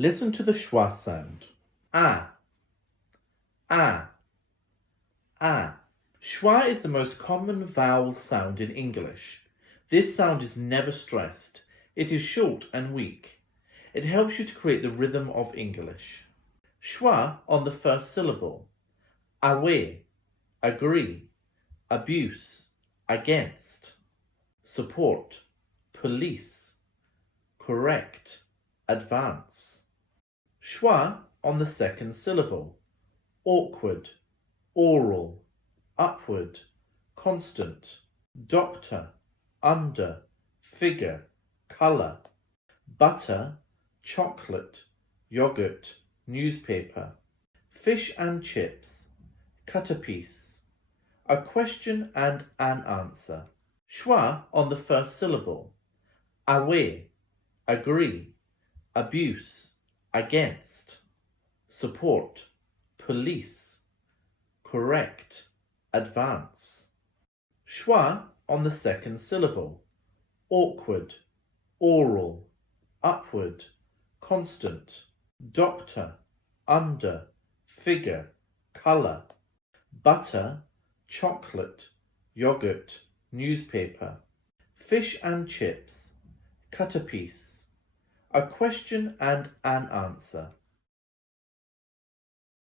Listen to the schwa sound. Ah, ah, ah. Schwa is the most common vowel sound in English. This sound is never stressed. It is short and weak. It helps you to create the rhythm of English. Schwa on the first syllable. Away, agree, abuse, against, support, police, correct, advance. Schwa on the second syllable. Awkward, oral, upward, constant, doctor, under, figure, colour, butter, chocolate, yogurt, newspaper, fish and chips, cut a piece, a question and an answer. Schwa on the first syllable. Away, agree, abuse, against, support, police, correct, advance. Schwa on the second syllable. Awkward, oral, upward, constant, doctor, under, figure, colour, butter, chocolate, yogurt, newspaper, fish and chips, cut a piece, a question and an answer.